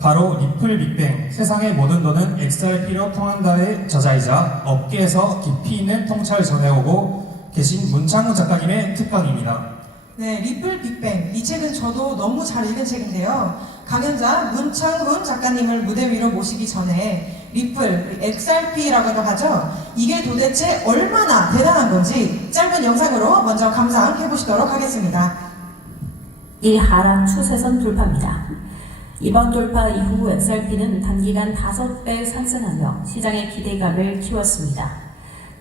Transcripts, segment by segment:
바로 리플 빅뱅, 세상의 모든 돈은 XRP로 통한다의 저자이자 업계에서 깊이 있는 통찰을 전해오고 계신 문창훈 작가님의 특강입니다. 네, 리플 빅뱅. 이 책은 저도 너무 잘 읽은 책인데요. 강연자 문창훈 작가님을 무대 위로 모시기 전에 리플, XRP라고도 하죠. 이게 도대체 얼마나 대단한 건지 짧은 영상으로 먼저 감상해 보시도록 하겠습니다. 이 하락 추세선 돌파입니다. 이번 돌파 이후 XRP는 단기간 5배 상승하며 시장의 기대감을 키웠습니다.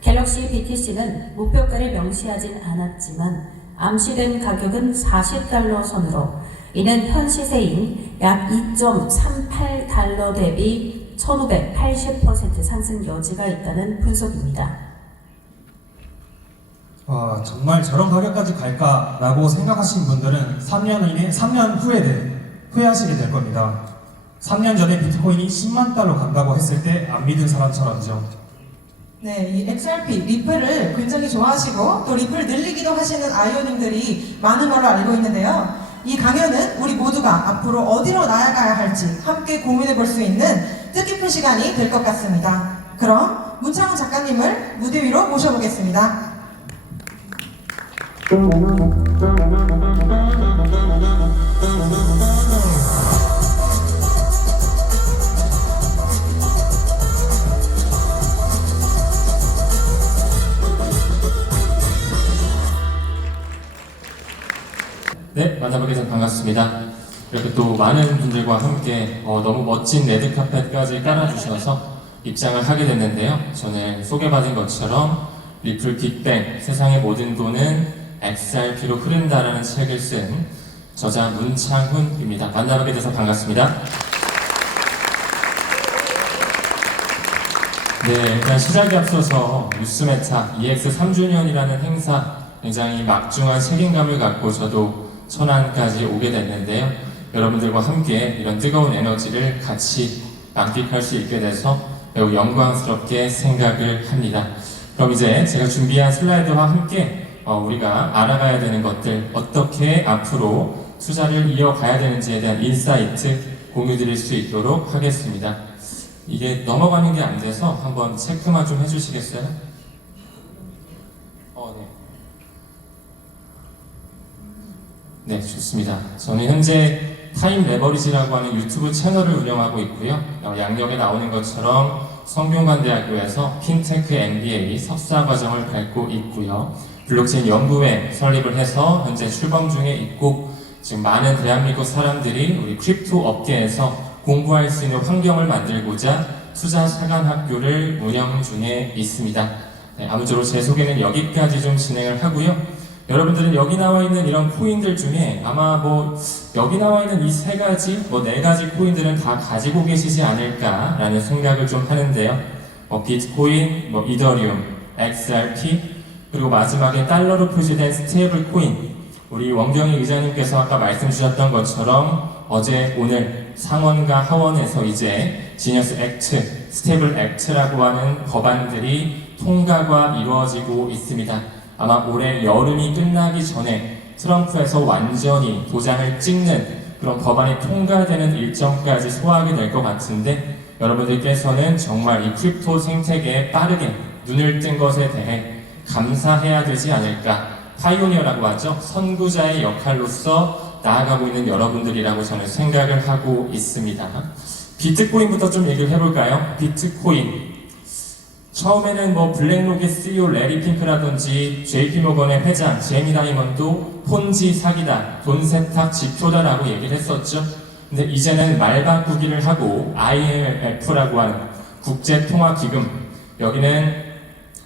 갤럭시 BTC는 목표가를 명시하진 않았지만 암시된 가격은 $40 선으로 이는 현 시세인 약 2.38달러 대비 1580% 상승 여지가 있다는 분석입니다. 와, 정말 저런 가격까지 갈까라고 생각하신 분들은 3년 후회하시게 될 겁니다. 3년 전에 비트코인이 10만 달러 간다고 했을 때 안 믿은 사람처럼요. 네, 이 XRP, 리플을 굉장히 좋아하시고 또 리플 늘리기도 하시는 아이오님들이 많은 걸로 알고 있는데요. 이 강연은 우리 모두가 앞으로 어디로 나아가야 할지 함께 고민해 볼 수 있는 뜻깊은 시간이 될 것 같습니다. 그럼 문창훈 작가님을 무대 위로 모셔보겠습니다. 네, 만나뵙게 돼서 반갑습니다. 이렇게 또 많은 분들과 함께 너무 멋진 레드카펫까지 깔아주셔서 입장을 하게 됐는데요. 저는 소개받은 것처럼 리플 빅뱅, 세상의 모든 돈은 XRP로 흐른다라는 책을 쓴 저자 문창훈입니다. 만나뵙게 돼서 반갑습니다. 네, 일단 시작에 앞서서 뉴스메타 EX 3주년이라는 행사 굉장히 막중한 책임감을 갖고 저도 천안까지 오게 됐는데요. 여러분들과 함께 이런 뜨거운 에너지를 같이 만끽할 수 있게 돼서 매우 영광스럽게 생각을 합니다. 그럼 이제 제가 준비한 슬라이드와 함께 우리가 알아가야 되는 것들, 어떻게 앞으로 투자를 이어가야 되는지에 대한 인사이트 공유드릴 수 있도록 하겠습니다. 이게 넘어가는 게 안 돼서 한번 체크만 좀 해주시겠어요? 네, 좋습니다. 저는 현재 타임 레버리지라고 하는 유튜브 채널을 운영하고 있고요. 양력에 나오는 것처럼 성균관대학교에서 핀테크 MBA 석사 과정을 밟고 있고요. 블록체인 연구회 설립을 해서 현재 출범 중에 있고, 지금 많은 대한민국 사람들이 우리 크립토 업계에서 공부할 수 있는 환경을 만들고자 투자 사관 학교를 운영 중에 있습니다. 네, 아무쪼록 제 소개는 여기까지 좀 진행을 하고요. 여러분들은 여기 나와 있는 이런 코인들 중에 아마 여기 나와 있는 이 3가지, 4가지 코인들은 다 가지고 계시지 않을까라는 생각을 좀 하는데요. 비트코인, 이더리움, XRP, 그리고 마지막에 달러로 표시된 스테이블 코인. 우리 원경희 의장님께서 아까 말씀 주셨던 것처럼 어제 오늘 상원과 하원에서 이제 지니어스 액트, 스테이블 액트라고 하는 법안들이 통과가 이루어지고 있습니다. 아마 올해 여름이 끝나기 전에 트럼프에서 완전히 도장을 찍는 그런 법안이 통과되는 일정까지 소화하게 될 것 같은데, 여러분들께서는 정말 이 크립토 생태계에 빠르게 눈을 뜬 것에 대해 감사해야 되지 않을까. 파이오니어라고 하죠. 선구자의 역할로서 나아가고 있는 여러분들이라고 저는 생각을 하고 있습니다. 비트코인부터 좀 얘기를 해볼까요? 비트코인. 처음에는 블랙록의 CEO 레리 핑크라든지 JP모건의 회장 제이미 다이먼도 폰지 사기다, 돈 세탁 지표다라고 얘기를 했었죠. 근데 이제는 말 바꾸기를 하고 IMF라고 하는 국제통화기금, 여기는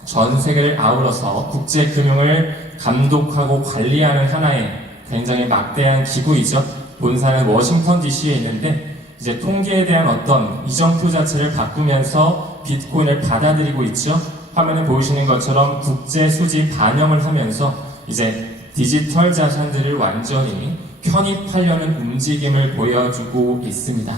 전 세계를 아우러서 국제금융을 감독하고 관리하는 하나의 굉장히 막대한 기구이죠. 본사는 워싱턴 DC에 있는데 이제 통계에 대한 어떤 이정표 자체를 바꾸면서 비트코인을 받아들이고 있죠. 화면에 보이시는 것처럼 국제 수지 반영을 하면서 이제 디지털 자산들을 완전히 편입하려는 움직임을 보여주고 있습니다.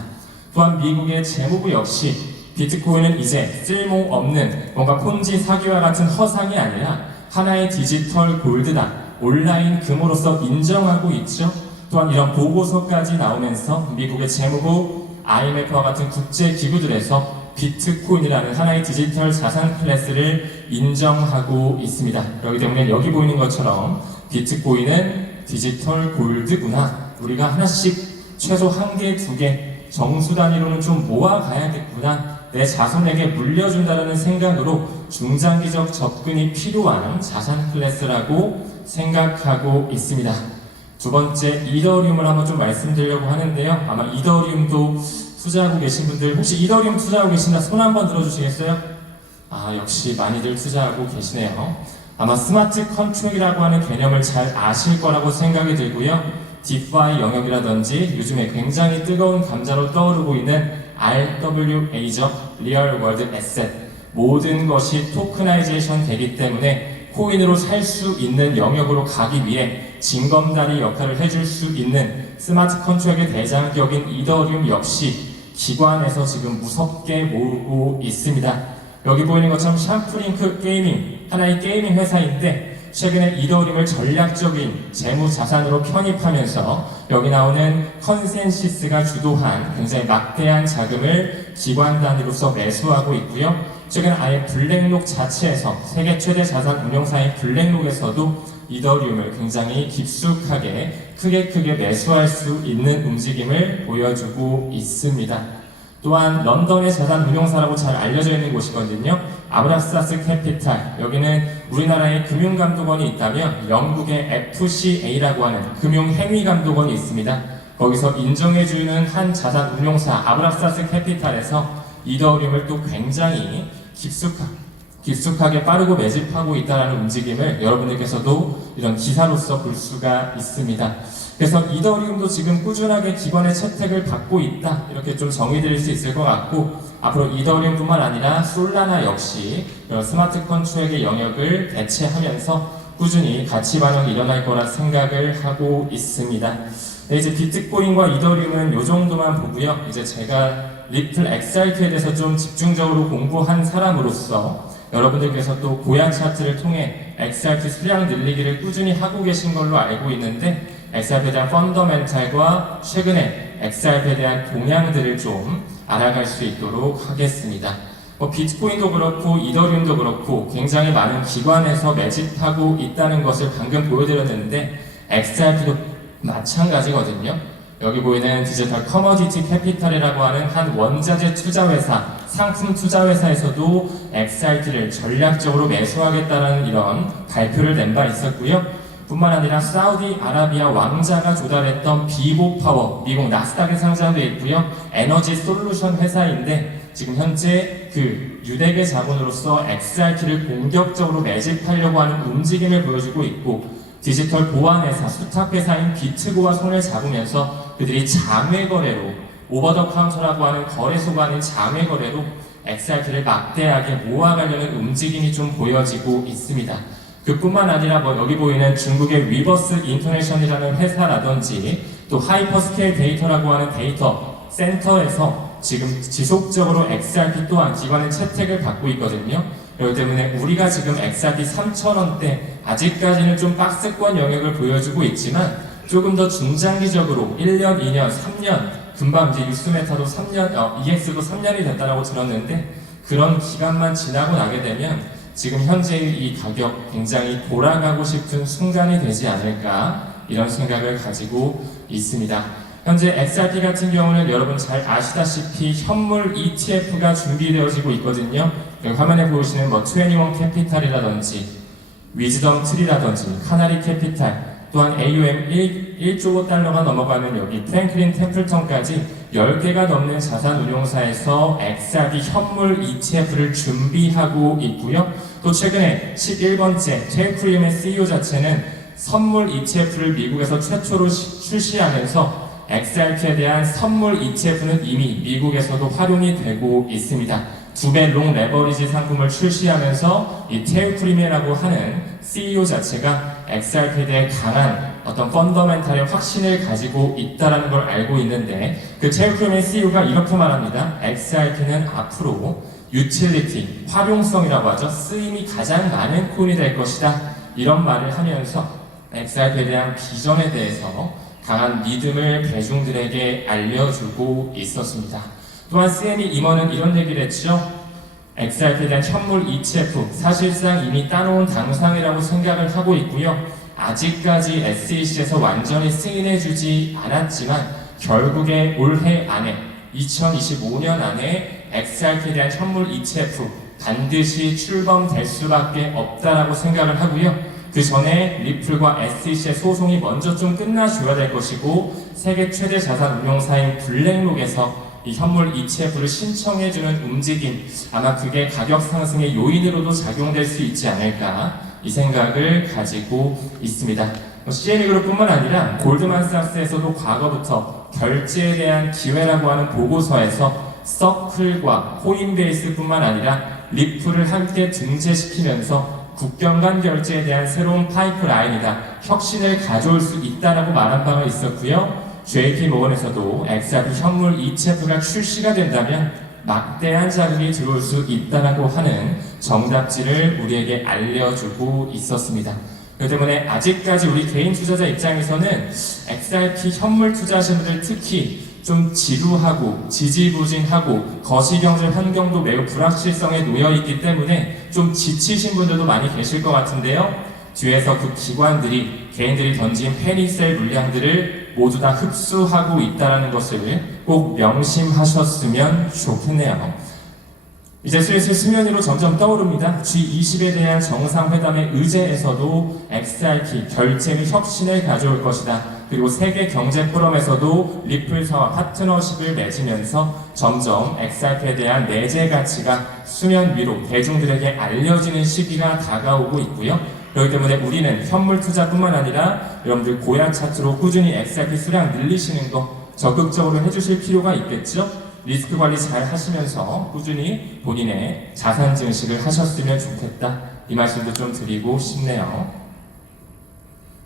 또한 미국의 재무부 역시 비트코인은 이제 쓸모없는 뭔가 폰지 사기와 같은 허상이 아니라 하나의 디지털 골드다, 온라인 금으로서 인정하고 있죠. 또한 이런 보고서까지 나오면서 미국의 재무부 IMF와 같은 국제 기구들에서 비트코인이라는 하나의 디지털 자산 클래스를 인정하고 있습니다. 그렇기 때문에 여기 보이는 것처럼 비트코인은 디지털 골드구나. 우리가 하나씩 최소 1개, 2개 정수 단위로는 좀 모아가야겠구나. 내 자손에게 물려준다는 생각으로 중장기적 접근이 필요한 자산 클래스라고 생각하고 있습니다. 두 번째, 이더리움을 한번 좀 말씀드리려고 하는데요. 아마 이더리움도 투자하고 계신 분들, 혹시 이더리움 투자하고 계시나 손 한번 들어주시겠어요? 역시 많이들 투자하고 계시네요. 아마 스마트 컨트롤이라고 하는 개념을 잘 아실 거라고 생각이 들고요. 디파이 영역이라든지 요즘에 굉장히 뜨거운 감자로 떠오르고 있는 RWA죠. Real World Asset. 모든 것이 토크나이제이션 되기 때문에 코인으로 살 수 있는 영역으로 가기 위해 징검다리 역할을 해줄 수 있는 스마트 컨트롤의 대장격인 이더리움 역시 기관에서 지금 무섭게 모으고 있습니다. 여기 보이는 것처럼 샴프링크 게이밍, 하나의 게이밍 회사인데 최근에 이더리움을 전략적인 재무 자산으로 편입하면서 여기 나오는 컨센시스가 주도한 굉장히 막대한 자금을 기관 단위로서 매수하고 있고요. 최근 아예 블랙록 자체에서 세계 최대 자산 운용사인 블랙록에서도 이더리움을 굉장히 깊숙하게 크게 매수할 수 있는 움직임을 보여주고 있습니다. 또한 런던의 자산 운용사라고 잘 알려져 있는 곳이거든요. 아브락사스 캐피탈, 여기는 우리나라의 금융감독원이 있다면 영국의 FCA라고 하는 금융행위감독원이 있습니다. 거기서 인정해주는 한 자산 운용사 아브락사스 캐피탈에서 이더리움을 또 굉장히 깊숙하게 빠르고 매집하고 있다는 움직임을 여러분들께서도 이런 기사로서 볼 수가 있습니다. 그래서 이더리움도 지금 꾸준하게 기관의 채택을 받고 있다, 이렇게 좀 정의드릴 수 있을 것 같고, 앞으로 이더리움뿐만 아니라 솔라나 역시 스마트 컨트롤의 영역을 대체하면서 꾸준히 가치 반영이 일어날 거라 생각을 하고 있습니다. 네, 이제 비트코인과 이더리움은 이 정도만 보고요. 이제 제가 리플 XRP에 대해서 좀 집중적으로 공부한 사람으로서 여러분들께서 또 고양 차트를 통해 XRP 수량 늘리기를 꾸준히 하고 계신 걸로 알고 있는데, XRP에 대한 펀더멘탈과 최근에 XRP에 대한 동향들을 좀 알아갈 수 있도록 하겠습니다. 비트코인도 그렇고 이더리움도 그렇고 굉장히 많은 기관에서 매집하고 있다는 것을 방금 보여드렸는데 XRP도 마찬가지거든요. 여기 보이는 디지털 커머디티 캐피탈이라고 하는 한 원자재 투자회사, 상품 투자회사에서도 XRP를 전략적으로 매수하겠다는 이런 발표를 낸 바 있었고요. 뿐만 아니라 사우디아라비아 왕자가 조달했던 비보파워, 미국 나스닥에 상장되어 있고요. 에너지 솔루션 회사인데 지금 현재 그 유대계 자본으로서 XRP를 공격적으로 매집하려고 하는 움직임을 보여주고 있고, 디지털 보안회사, 수탁회사인 비트고와 손을 잡으면서 그들이 장외거래로, 오버 더 카운터라고 하는 거래소가 아닌 장외거래로 XRP를 막대하게 모아가려는 움직임이 좀 보여지고 있습니다. 그뿐만 아니라 여기 보이는 중국의 위버스 인터내셔널이라는 회사라든지 또 하이퍼스케일 데이터라고 하는 데이터 센터에서 지금 지속적으로 XRP 또한 기관의 채택을 받고 있거든요. 그렇기 때문에 우리가 지금 XRP 3,000원대 아직까지는 좀 박스권 영역을 보여주고 있지만 조금 더 중장기적으로 1년, 2년, 3년, 금방 이제 유스메타도 3년, EX도 3년이 됐다라고 들었는데 그런 기간만 지나고 나게 되면 지금 현재의 이 가격 굉장히 돌아가고 싶은 순간이 되지 않을까, 이런 생각을 가지고 있습니다. 현재 XRP 같은 경우는 여러분 잘 아시다시피 현물 ETF가 준비되어지고 있거든요. 여기 화면에 보이시는 21 캐피탈이라든지 위즈덤 트리라든지 카나리 캐피탈, 또한 AUM 1조 달러가 넘어가는 여기 프랭클린 템플턴까지 10개가 넘는 자산 운용사에서 XRP 현물 ETF를 준비하고 있고요. 또 최근에 11번째 테이크림의 CEO 자체는 선물 ETF를 미국에서 최초로 출시하면서 XRP에 대한 선물 ETF는 이미 미국에서도 활용이 되고 있습니다. 2배 롱 레버리지 상품을 출시하면서 이 테일프리메라고 하는 CEO 자체가 XRP에 대해 강한 어떤 펀더멘탈의 확신을 가지고 있다는 걸 알고 있는데, 그 테일프리메 CEO가 이렇게 말합니다. XRP는 앞으로 유틸리티, 활용성이라고 하죠. 쓰임이 가장 많은 코인이 될 것이다. 이런 말을 하면서 XRP에 대한 비전에 대해서 강한 믿음을 대중들에게 알려주고 있었습니다. 또한 CME 임원은 이런 얘기를 했죠. XRP에 대한 현물 ETF, 사실상 이미 따놓은 당상이라고 생각을 하고 있고요. 아직까지 SEC에서 완전히 승인해주지 않았지만 결국에 올해 안에 2025년 안에 XRP에 대한 현물 ETF 반드시 출범될 수밖에 없다라고 생각을 하고요. 그 전에 리플과 SEC의 소송이 먼저 좀 끝나줘야 될 것이고 세계 최대 자산 운용사인 블랙록에서 이 현물 ETF를 신청해주는 움직임, 아마 그게 가격 상승의 요인으로도 작용될 수 있지 않을까 이 생각을 가지고 있습니다. CME 그룹뿐만 아니라 골드만삭스에서도 과거부터 결제에 대한 기회라고 하는 보고서에서 서클과 코인베이스뿐만 아니라 리플을 함께 등재시키면서 국경 간 결제에 대한 새로운 파이프라인이다, 혁신을 가져올 수 있다라고 말한 바가 있었고요. JP모건에서도 XRP 현물 ETF가 출시가 된다면 막대한 자금이 들어올 수 있다라고 하는 정답지를 우리에게 알려주고 있었습니다. 그렇기 때문에 아직까지 우리 개인 투자자 입장에서는 XRP 현물 투자하시는 분들 특히 좀 지루하고 지지부진하고 거시경제 환경도 매우 불확실성에 놓여있기 때문에 좀 지치신 분들도 많이 계실 것 같은데요. 뒤에서 그 기관들이 개인들이 던진 페니셀 물량들을 모두 다 흡수하고 있다는 것을 꼭 명심하셨으면 좋겠네요. 이제 슬슬 수면 위로 점점 떠오릅니다. G20에 대한 정상회담의 의제에서도 XRP 결제 및 혁신을 가져올 것이다. 그리고 세계 경제 포럼에서도 리플사와 파트너십을 맺으면서 점점 XRP에 대한 내재 가치가 수면 위로 대중들에게 알려지는 시기가 다가오고 있고요. 그렇기 때문에 우리는 현물 투자뿐만 아니라 여러분들 고양 차트로 꾸준히 XRP 수량 늘리시는 거 적극적으로 해주실 필요가 있겠죠. 리스크 관리 잘 하시면서 꾸준히 본인의 자산 증식을 하셨으면 좋겠다. 이 말씀도 좀 드리고 싶네요.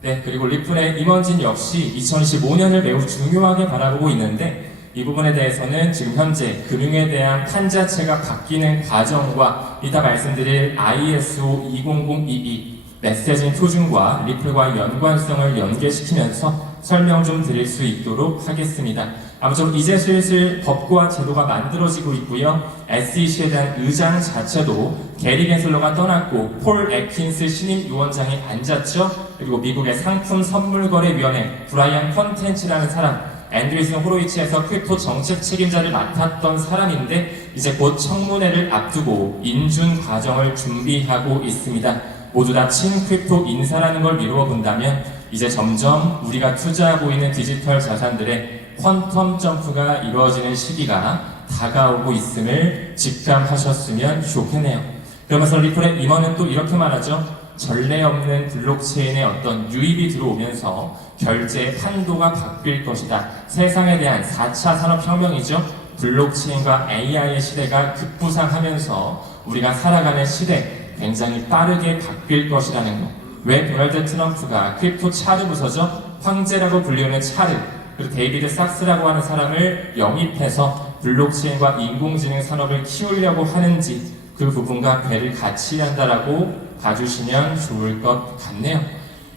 네, 그리고 리플의 임원진 역시 2025년을 매우 중요하게 바라보고 있는데 이 부분에 대해서는 지금 현재 금융에 대한 판 자체가 바뀌는 과정과 이따 말씀드릴 ISO 20022 메시징 표준과 리플과 연관성을 연계시키면서 설명 좀 드릴 수 있도록 하겠습니다. 아무쪼록 이제 슬슬 법과 제도가 만들어지고 있고요. SEC에 대한 의장 자체도 게리 겐슬러가 떠났고 폴 애킨스 신임 위원장이 앉았죠. 그리고 미국의 상품 선물거래위원회 브라이언 컨텐츠라는 사람, 앤드리슨 호로이치에서 크립토 정책 책임자를 맡았던 사람인데 이제 곧 청문회를 앞두고 인준 과정을 준비하고 있습니다. 모두 다 친크립토 인사라는 걸 미루어 본다면 이제 점점 우리가 투자하고 있는 디지털 자산들의 퀀텀 점프가 이루어지는 시기가 다가오고 있음을 직감하셨으면 좋겠네요. 그러면서 리플의 임원은 또 이렇게 말하죠. 전례 없는 블록체인의 어떤 유입이 들어오면서 결제의 판도가 바뀔 것이다. 세상에 대한 4차 산업혁명이죠. 블록체인과 AI의 시대가 급부상하면서 우리가 살아가는 시대 굉장히 빠르게 바뀔 것이라는 것. 왜 도널드 트럼프가 크립토 차르 부서죠? 황제라고 불리우는 차르, 그리고 데이비드 sak스라고 하는 사람을 영입해서 블록체인과 인공지능 산업을 키우려고 하는지 그 부분과 배를 같이 한다라고 봐주시면 좋을 것 같네요.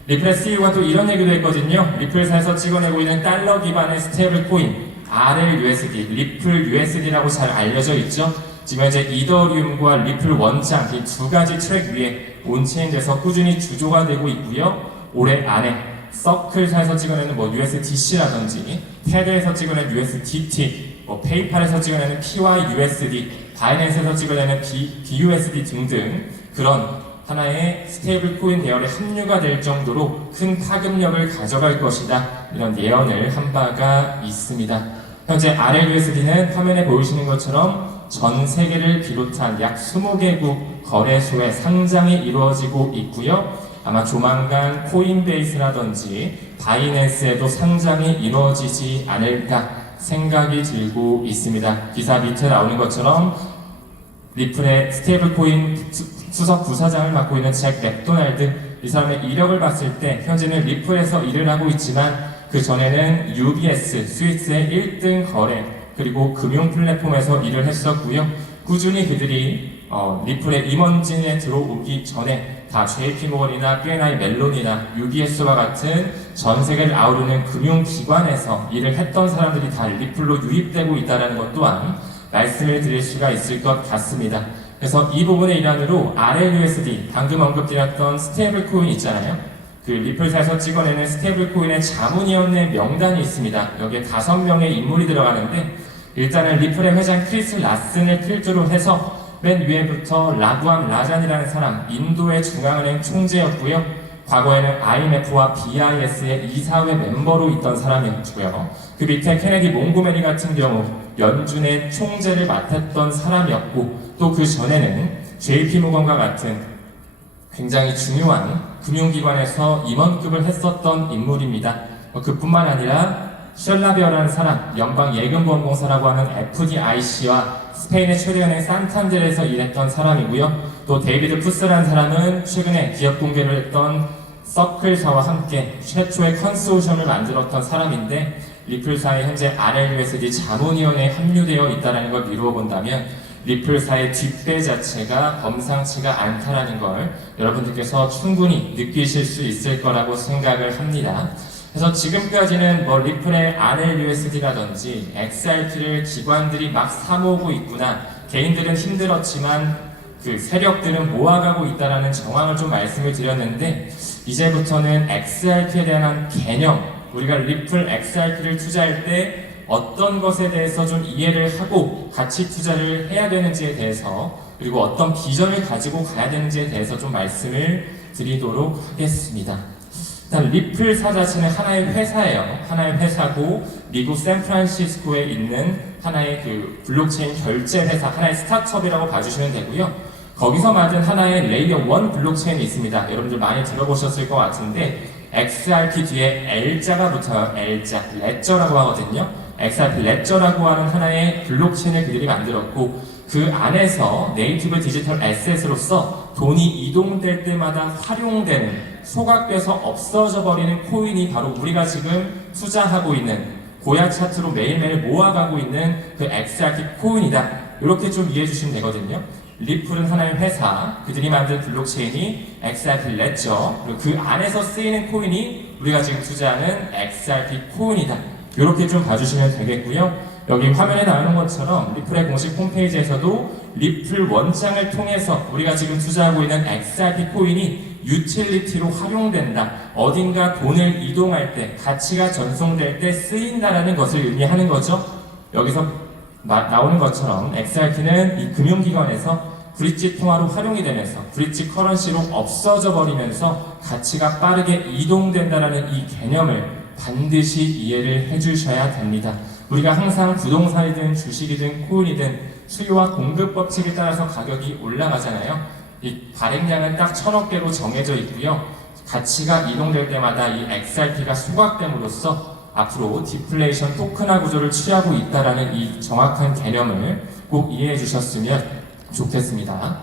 리플의 CEO가 또 이런 얘기도 했거든요. 리플사에서 찍어내고 있는 달러 기반의 스테이블 코인 RLUSD, 리플 USD라고 잘 알려져 있죠. 지금 현재 이더리움과 리플 원장 이 두 가지 트랙 위에 온체인돼서 꾸준히 주조가 되고 있고요. 올해 안에 서클사에서 찍어내는 USDC라든지 테드에서 찍어낸 USDT, 페이팔에서 찍어내는 PYUSD, 바이낸스에서 찍어내는 BUSD 등등 그런 하나의 스테이블 코인 대열에 합류가 될 정도로 큰 파급력을 가져갈 것이다. 이런 예언을 한 바가 있습니다. 현재 RLUSD는 화면에 보이시는 것처럼 전 세계를 비롯한 약 20개국 거래소에 상장이 이루어지고 있고요. 아마 조만간 코인베이스라든지 바이낸스에도 상장이 이루어지지 않을까 생각이 들고 있습니다. 기사 밑에 나오는 것처럼 리플의 스테이블 코인 수석 부사장을 맡고 있는 잭 맥도날드, 이 사람의 이력을 봤을 때 현재는 리플에서 일을 하고 있지만 그 전에는 UBS 스위스의 1등 거래 그리고 금융 플랫폼에서 일을 했었고요. 꾸준히 그들이 리플의 임원진에 들어오기 전에 다 JP모건이나 B&I 멜론이나 UBS와 같은 전 세계를 아우르는 금융기관에서 일을 했던 사람들이 다 리플로 유입되고 있다는 것 또한 말씀을 드릴 수가 있을 것 같습니다. 그래서 이 부분의 일환으로 RLUSD, 방금 언급드렸던 스테이블 코인 있잖아요. 그 리플사에서 찍어내는 스테이블 코인의 자문위원회 명단이 있습니다. 여기에 5명의 인물이 들어가는데 일단은 리플의 회장 크리스 라슨을 필두로 해서 맨 위에부터 라구암 라잔이라는 사람, 인도의 중앙은행 총재였고요. 과거에는 IMF와 BIS의 이사회 멤버로 있던 사람이었고요. 그 밑에 케네디 몽고메리 같은 경우 연준의 총재를 맡았던 사람이었고, 또 그 전에는 JP모건과 같은 굉장히 중요한 금융기관에서 임원급을 했었던 인물입니다. 그뿐만 아니라 셜라베어라는 사람, 연방예금보험공사라고 하는 FDIC와 스페인의 최대은행 산탄데르에서 일했던 사람이고요. 또 데이비드 푸스라는 사람은 최근에 기업 공개를 했던 서클사와 함께 최초의 컨소시엄을 만들었던 사람인데, 리플사의 현재 RLUSD 자문위원회에 합류되어 있다는 걸 미루어 본다면 리플사의 뒷배 자체가 범상치가 않다라는 걸 여러분들께서 충분히 느끼실 수 있을 거라고 생각을 합니다. 그래서 지금까지는 뭐 리플의 RLUSD라든지 XRP를 기관들이 막 사모으고 있구나, 개인들은 힘들었지만 그 세력들은 모아가고 있다라는 정황을 좀 말씀을 드렸는데, 이제부터는 XRP에 대한 개념, 우리가 리플 XRP를 투자할 때 어떤 것에 대해서 좀 이해를 하고 같이 투자를 해야 되는지에 대해서, 그리고 어떤 비전을 가지고 가야 되는지에 대해서 좀 말씀을 드리도록 하겠습니다. 일단 리플사 자체는 하나의 회사예요. 하나의 회사고 미국 샌프란시스코에 있는 하나의 그 블록체인 결제 회사, 하나의 스타트업이라고 봐주시면 되고요. 거기서 만든 하나의 레이어 1 블록체인이 있습니다. 여러분들 많이 들어보셨을 것 같은데 XRP 뒤에 L자가 붙어요. L자, 레저라고 하거든요. XRP 레저라고 하는 하나의 블록체인을 그들이 만들었고, 그 안에서 네이티브 디지털 에셋으로서 돈이 이동될 때마다 활용되는, 소각돼서 없어져 버리는 코인이 바로 우리가 지금 투자하고 있는, 고야 차트로 매일매일 모아가고 있는 그 XRP 코인이다. 이렇게 좀 이해해 주시면 되거든요. 리플은 하나의 회사, 그들이 만든 블록체인이 XRP 레저, 그리고 그 안에서 쓰이는 코인이 우리가 지금 투자하는 XRP 코인이다. 이렇게 좀 봐주시면 되겠고요. 여기 화면에 나오는 것처럼 리플의 공식 홈페이지에서도 리플 원장을 통해서 우리가 지금 투자하고 있는 XRP 코인이 유틸리티로 활용된다, 어딘가 돈을 이동할 때, 가치가 전송될 때 쓰인다라는 것을 의미하는 거죠. 여기서 나오는 것처럼 XRP는 이 금융기관에서 브릿지 통화로 활용이 되면서 브릿지 커런시로 없어져 버리면서 가치가 빠르게 이동된다라는 이 개념을 반드시 이해를 해주셔야 됩니다. 우리가 항상 부동산이든 주식이든 코인이든 수요와 공급 법칙에 따라서 가격이 올라가잖아요. 이 발행량은 딱 1000억 개로 정해져 있고요. 가치가 이동될 때마다 이 XRP가 소각됨으로써 앞으로 디플레이션 토큰화 구조를 취하고 있다라는 이 정확한 개념을 꼭 이해해 주셨으면 좋겠습니다.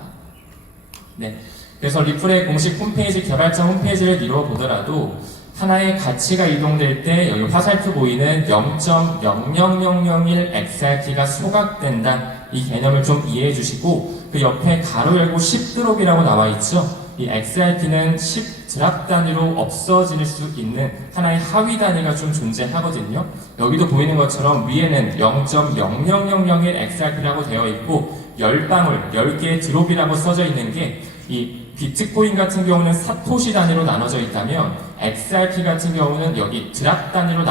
네. 그래서 리플의 공식 홈페이지, 개발자 홈페이지를 이루어 보더라도 하나의 가치가 이동될 때 여기 화살표 보이는 0.00001 XRP가 소각된다. 이 개념을 좀 이해해 주시고, 그 옆에 가로 열고 10드롭이라고 나와 있죠. 이 XRP는 10 드랍 단위로 없어질 수 있는 하나의 하위 단위가 좀 존재하거든요. 여기도 보이는 것처럼 위에는 0.00001 XRP라고 되어 있고 10방울, 10개의 드롭이라고 써져 있는 게, 이 비트코인 같은 경우는 사토시 단위로 나눠져 있다면 XRP 같은 경우는 여기 드랍 단위로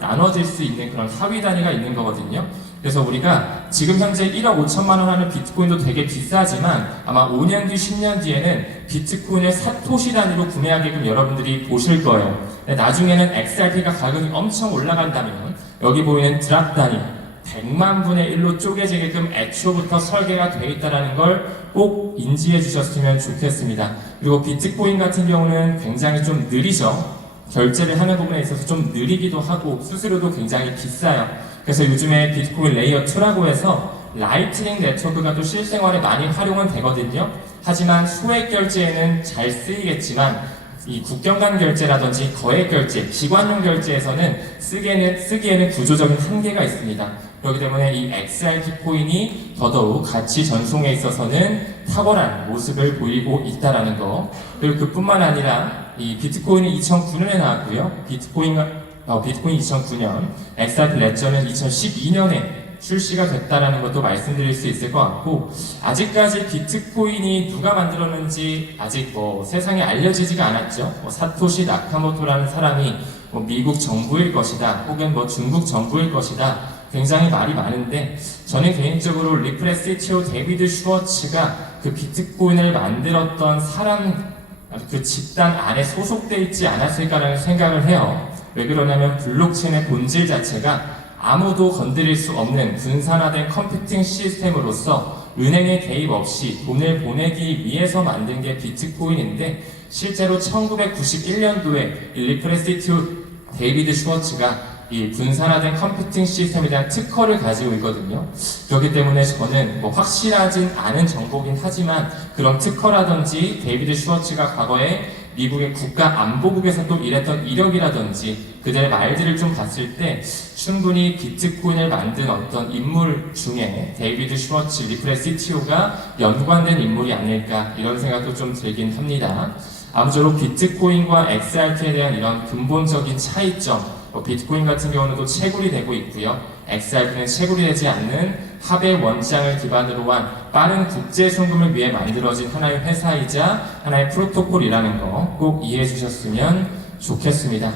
나눠질 수 있는 그런 하위 단위가 있는 거거든요. 그래서 우리가 지금 현재 1억 5천만 원 하는 비트코인도 되게 비싸지만 아마 5년 뒤, 10년 뒤에는 비트코인을 사토시 단위로 구매하게끔 여러분들이 보실 거예요. 나중에는 XRP가 가격이 엄청 올라간다면 여기 보이는 드랍 단위 100만 분의 1로 쪼개지게끔 애초부터 설계가 되어 있다는 걸 꼭 인지해 주셨으면 좋겠습니다. 그리고 비트코인 같은 경우는 굉장히 좀 느리죠. 결제를 하는 부분에 있어서 좀 느리기도 하고 수수료도 굉장히 비싸요. 그래서 요즘에 비트코인 레이어 2라고 해서 라이트닝 네트워크가 또 실생활에 많이 활용은 되거든요. 하지만 소액 결제에는 잘 쓰이겠지만 이 국경 간 결제라든지 거액 결제, 기관용 결제에서는 쓰기에는 구조적인 한계가 있습니다. 그렇기 때문에 이 XRP 코인이 더더욱 가치 전송에 있어서는 탁월한 모습을 보이고 있다라는 거. 그리고 그뿐만 아니라 이 비트코인이 2009년에 나왔고요. 비트코인 2009년, XRP 레저는 2012년에 출시가 됐다라는 것도 말씀드릴 수 있을 것 같고, 아직까지 비트코인이 누가 만들었는지 아직 세상에 알려지지가 않았죠. 사토시 나카모토라는 사람이 미국 정부일 것이다, 혹은 중국 정부일 것이다, 굉장히 말이 많은데, 저는 개인적으로 리플의 CTO 데이비드 슈워츠가 그 비트코인을 만들었던 사람, 그 집단 안에 소속돼 있지 않았을까라는 생각을 해요. 왜 그러냐면 블록체인의 본질 자체가 아무도 건드릴 수 없는 분산화된 컴퓨팅 시스템으로서 은행의 개입 없이 돈을 보내기 위해서 만든 게 비트코인인데, 실제로 1991년도에 리플의 CTO 데이비드 슈워츠가 이 분산화된 컴퓨팅 시스템에 대한 특허를 가지고 있거든요. 그렇기 때문에 저는 확실하진 않은 정보긴 하지만 그런 특허라든지 데이비드 슈워츠가 과거에 미국의 국가안보국에서 또 일했던 이력이라든지 그들의 말들을 좀 봤을 때 충분히 비트코인을 만든 어떤 인물 중에 데이비드 슈워츠 리플의 CTO가 연관된 인물이 아닐까, 이런 생각도 좀 들긴 합니다. 아무쪼록 비트코인과 XRP에 대한 이런 근본적인 차이점, 비트코인 같은 경우는 채굴이 되고 있고요. XRP는 채굴이 되지 않는 하벨 원장을 기반으로 한 빠른 국제 송금을 위해 만들어진 하나의 회사이자 하나의 프로토콜이라는 거 꼭 이해해 주셨으면 좋겠습니다.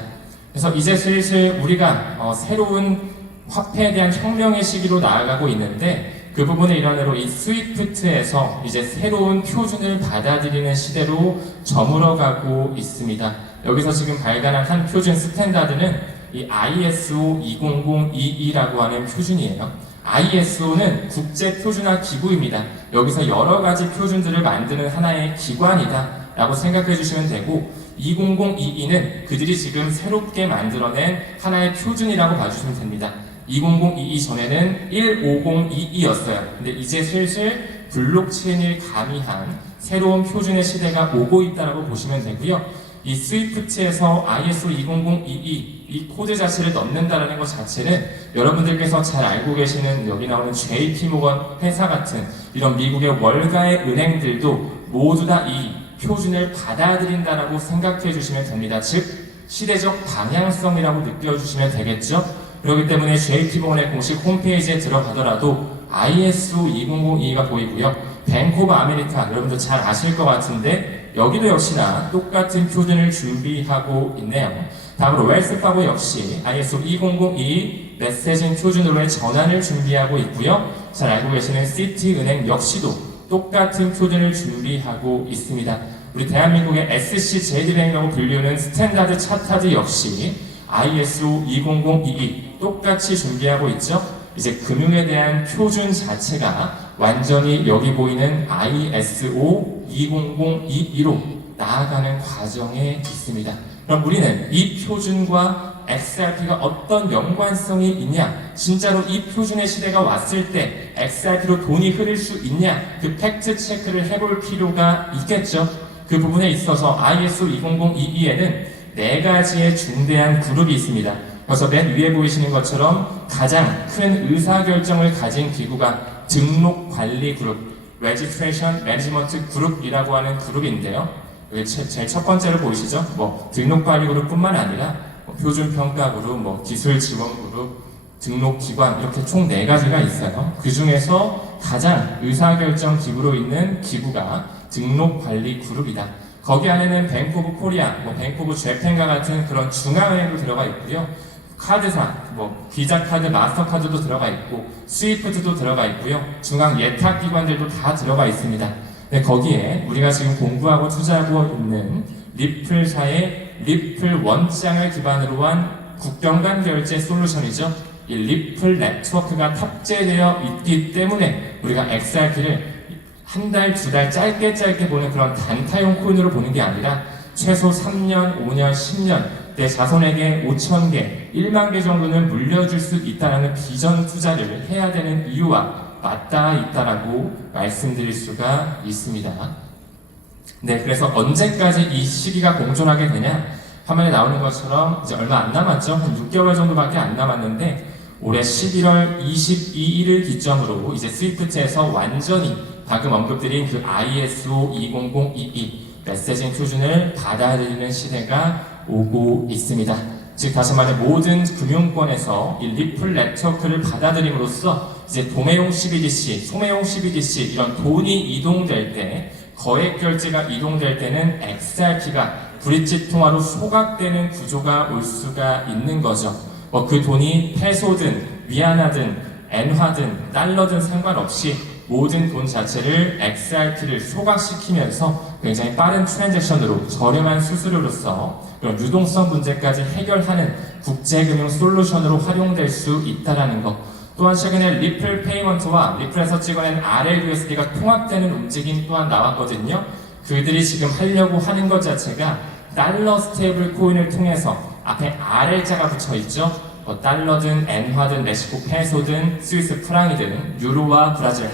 그래서 이제 슬슬 우리가 새로운 화폐에 대한 혁명의 시기로 나아가고 있는데, 그 부분의 일환으로 이 스위프트에서 이제 새로운 표준을 받아들이는 시대로 저물어가고 있습니다. 여기서 지금 발간한 한 표준 스탠다드는 이 ISO 20022라고 하는 표준이에요. ISO는 국제표준화 기구입니다. 여기서 여러 가지 표준들을 만드는 하나의 기관이다 라고 생각해 주시면 되고, 20022는 그들이 지금 새롭게 만들어낸 하나의 표준이라고 봐주시면 됩니다. 2022 전에는 15022였어요. 근데 이제 슬슬 블록체인을 가미한 새로운 표준의 시대가 오고 있다고 보시면 되고요. 이 스위프트에서 ISO 20022 이 코드 자체를 넣는다는 것 자체는 여러분들께서 잘 알고 계시는 여기 나오는 JP모건 회사 같은 이런 미국의 월가의 은행들도 모두 다 이 표준을 받아들인다라고 생각해 주시면 됩니다. 즉 시대적 방향성이라고 느껴주시면 되겠죠. 그렇기 때문에 JP모건의 공식 홈페이지에 들어가더라도 ISO 2002가 보이고요. 뱅크 오브 아메리카 여러분들 잘 아실 것 같은데 여기도 역시나 똑같은 표준을 준비하고 있네요. 다음으로 웰스파고 역시 ISO 2002 메시징 표준으로의 전환을 준비하고 있고요. 잘 알고 계시는 시티은행 역시도 똑같은 표준을 준비하고 있습니다. 우리 대한민국의 SC제일은행이라고 불리는 스탠다드 차타드 역시 ISO 2022 똑같이 준비하고 있죠. 이제 금융에 대한 표준 자체가 완전히 여기 보이는 ISO 2022로 나아가는 과정에 있습니다. 그럼 우리는 이 표준과 XRP가 어떤 연관성이 있냐, 진짜로 이 표준의 시대가 왔을 때 XRP로 돈이 흐를 수 있냐, 그 팩트 체크를 해볼 필요가 있겠죠. 그 부분에 있어서 ISO 2022에는 4가지의 중대한 그룹이 있습니다. 그래서 맨 위에 보이시는 것처럼 가장 큰 의사결정을 가진 기구가 등록관리그룹, Registration Management Group이라고 하는 그룹인데요. 여기 제일 첫 번째로 보이시죠? 등록관리그룹뿐만 아니라 표준평가그룹, 기술지원그룹, 등록기관 이렇게 총 4가지가 있어요. 그 중에서 가장 의사결정 기구로 있는 기구가 등록관리그룹이다. 거기 안에는 뱅크 오브 코리아, 뱅크 오브 재팬과 같은 그런 중앙은행도 들어가 있고요. 카드사, 비자카드, 마스터카드도 들어가 있고 스위프트도 들어가 있고요. 중앙 예탁기관들도 다 들어가 있습니다. 네, 거기에 우리가 지금 공부하고 투자하고 있는 리플사의 리플 원장을 기반으로 한 국경 간 결제 솔루션이죠. 이 리플 네트워크가 탑재되어 있기 때문에 우리가 XRP를 한 달, 2달 짧게 보는 그런 단타용 코인으로 보는 게 아니라 최소 3년, 5년, 10년 내 자손에게 5,000개, 1만 개 정도는 물려줄 수 있다는 비전 투자를 해야 되는 이유와 맞닿아 있다라고 말씀드릴 수가 있습니다. 네, 그래서 언제까지 이 시기가 공존하게 되냐? 화면에 나오는 것처럼 이제 얼마 안 남았죠? 한 6개월 정도밖에 안 남았는데 올해 11월 22일을 기점으로 이제 스위프트에서 완전히 방금 언급드린 그 ISO 20022 메시징 표준을 받아들이는 시대가 오고 있습니다. 즉 다시 말해 모든 금융권에서 이 리플 네트워크를 받아들임으로써 이제 도매용 CBDC, 소매용 CBDC 이런 돈이 이동될 때 거액 결제가 이동될 때는 XRP가 브릿지 통화로 소각되는 구조가 올 수가 있는 거죠. 그 돈이 페소든 위안화든 엔화든 달러든 상관없이 모든 돈 자체를 XRP를 소각시키면서 굉장히 빠른 트랜잭션으로 저렴한 수수료로서 그런 유동성 문제까지 해결하는 국제금융 솔루션으로 활용될 수 있다는 것. 또한 최근에 리플 페이먼트와 리플에서 찍어낸 RLUSD가 통합되는 움직임 또한 나왔거든요. 그들이 지금 하려고 하는 것 자체가 달러 스테이블 코인을 통해서 앞에 RL자가 붙어 있죠. 달러든 엔화든 멕시코 페소든 스위스 프랑이든 유로와 브라질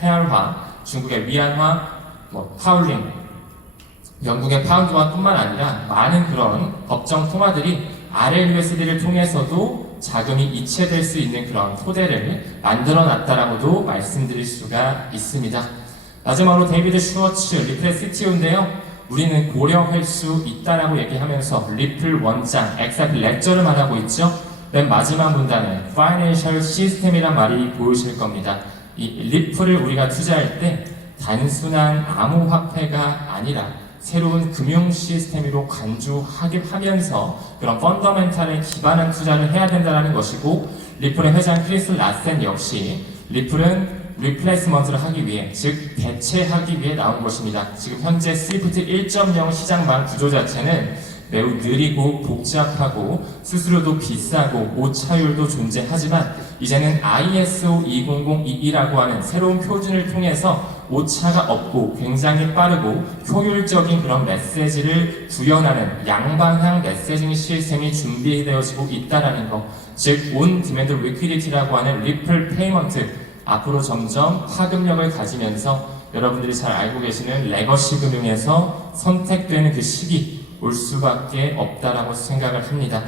헤알화, 중국의 위안화, 파울링, 영국의 파운드화 뿐만 아니라 많은 그런 법정 통화들이 RLUSD를 통해서도 자금이 이체될 수 있는 그런 토대를 만들어 놨다라고도 말씀드릴 수가 있습니다. 마지막으로 데이비드 슈워츠 리플의 CTO인데요. 우리는 고려할 수 있다라고 얘기하면서 리플 원장 XRP 레저를 말하고 있죠. 맨 마지막 문단에 Financial System이란 말이 보이실 겁니다. 이 리플을 우리가 투자할 때 단순한 암호화폐가 아니라 새로운 금융 시스템으로 간주하면서 그런 펀더멘탈에 기반한 투자를 해야 된다는 것이고, 리플의 회장 크리스 라센 역시 리플은 리플레이스먼트를 하기 위해, 즉 대체하기 위해 나온 것입니다. 지금 현재 스위프트 1.0 시장망 구조 자체는 매우 느리고 복잡하고 수수료도 비싸고 오차율도 존재하지만 이제는 ISO 20022라고 하는 새로운 표준을 통해서 오차가 없고 굉장히 빠르고 효율적인 그런 메시지를 구현하는 양방향 메시징 시스템이 준비되어지고 있다는 것. 즉 온 디맨드 리퀴디티라고 하는 리플 페이먼트 앞으로 점점 파급력을 가지면서 여러분들이 잘 알고 계시는 레거시 금융에서 선택되는 그 시기 올 수밖에 없다라고 생각을 합니다.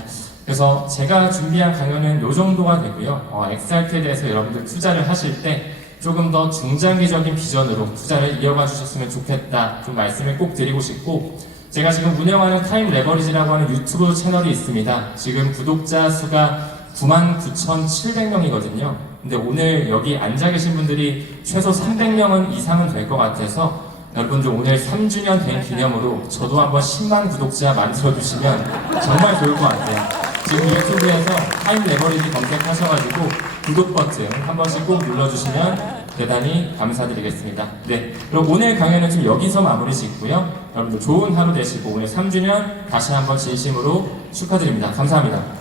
그래서 제가 준비한 강연은 이 정도가 되고요. XRP에 대해서 여러분들 투자를 하실 때 조금 더 중장기적인 비전으로 투자를 이어가 주셨으면 좋겠다 그 말씀을 꼭 드리고 싶고, 제가 지금 운영하는 타임 레버리지라고 하는 유튜브 채널이 있습니다. 지금 구독자 수가 99,700명이거든요. 근데 오늘 여기 앉아 계신 분들이 최소 300명은 이상은 될 것 같아서 여러분들 오늘 3주년 된 기념으로 저도 한번 10만 구독자 만들어주시면 정말 좋을 것 같아요. 지금 유튜브에서 타임 레버리지 검색하셔가지고 구독 버튼 한 번씩 꼭 눌러주시면 대단히 감사드리겠습니다. 네, 그럼 오늘 강연은 좀 여기서 마무리 짓고요. 여러분들 좋은 하루 되시고 오늘 3주년 다시 한번 진심으로 축하드립니다. 감사합니다.